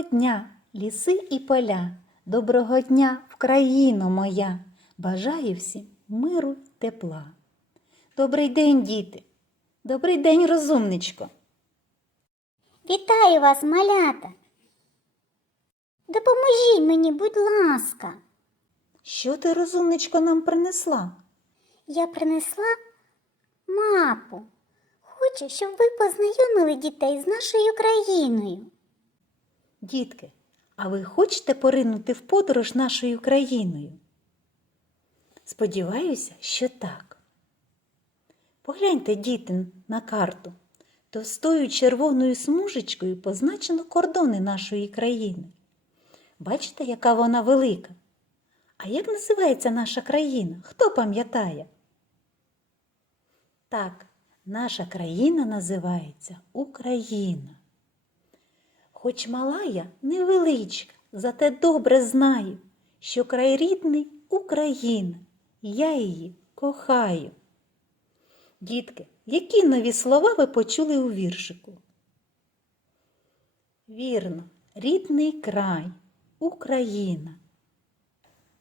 Доброго дня, ліси і поля, доброго дня, Вкраїно моя, бажаю всім миру тепла. Добрий день, діти, добрий день, розумничко. Вітаю вас, малята. Допоможіть мені, будь ласка. Що ти, розумничко, нам принесла? Я принесла мапу. Хочу, щоб ви познайомили дітей з нашою країною. Дітки, а ви хочете поринути в подорож нашою країною? Сподіваюся, що так. Погляньте, діти, на карту. Товстою червоною смужечкою позначено кордони нашої країни. Бачите, яка вона велика? А як називається наша країна? Хто пам'ятає? Так, наша країна називається Україна. Хоч мала я невеличка, зате добре знаю, що край рідний Україна, я її кохаю. Дітки, які нові слова ви почули у віршику? Вірно, рідний край, Україна.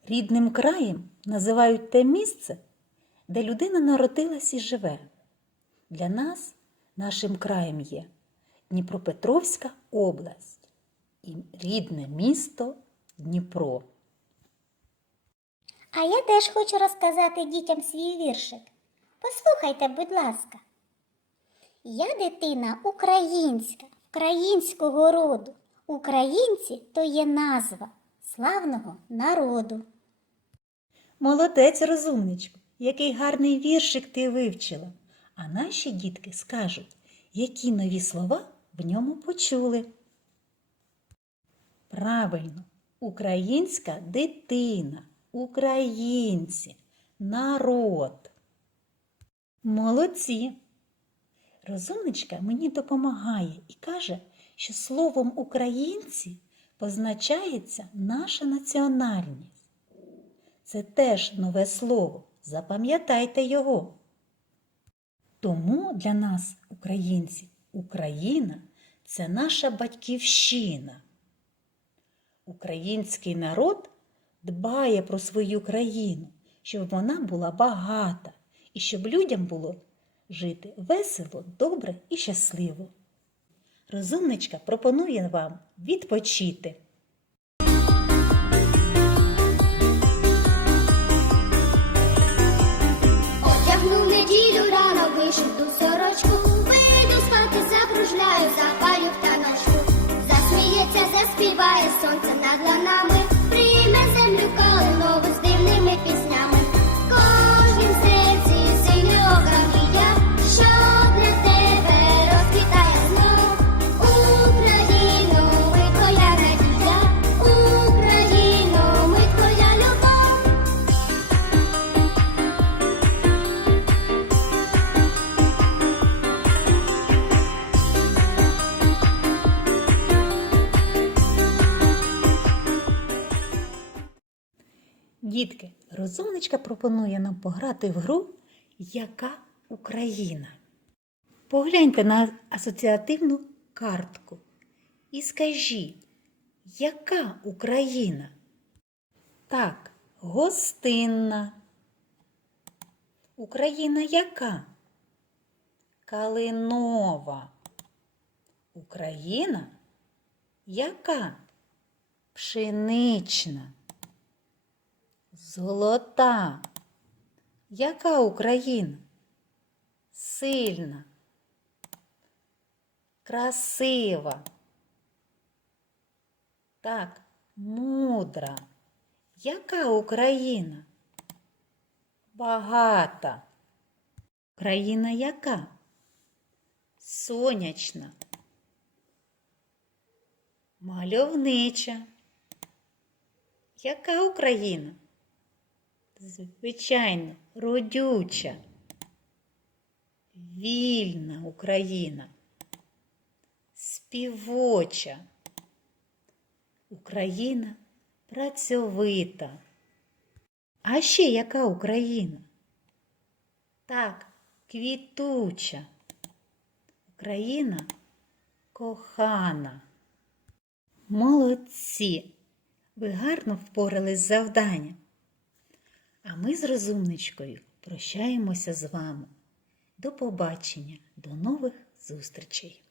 Рідним краєм називають те місце, де людина народилась і живе. Для нас нашим краєм є Дніпропетровська область і рідне місто Дніпро. А я теж хочу розказати дітям свій віршик. Послухайте, будь ласка. Я дитина українська, українського роду. Українці то є назва славного народу. Молодець, розумничку, який гарний віршик ти вивчила. А наші дітки скажуть, які нові слова в ньому почули. Правильно, українська дитина, українці, народ. Молодці. Розумничка мені допомагає і каже, що словом українці позначається наша національність. Це теж нове слово. Запам'ятайте його. Тому для нас, українців, Україна це наша батьківщина. Український народ дбає про свою країну, щоб вона була багата і щоб людям було жити весело, добре і щасливо. Розумничка пропонує вам відпочити. Одягну неділю рано вишиту сорочку, вийду спати, закружляю, таночку. Заспіває сонце над ланами, Дітки, розумничка пропонує нам пограти в гру Яка Україна? Погляньте на асоціативну картку і скажіть, яка Україна? Так, гостинна. Україна яка? Калинова. Україна яка? Пшенична. Золота. Яка Україна? Сильна. Красива. Так, мудра. Яка Україна? Багата. Країна яка? Сонячна. Мальовнича. Яка Україна? Звичайно, родюча. Вільна Україна. Співоча. Україна працьовита. А ще яка Україна? Так, квітуча. Україна кохана. Молодці! Ви гарно впорались з завданням. А ми з розумничкою прощаємося з вами. До побачення, до нових зустрічей!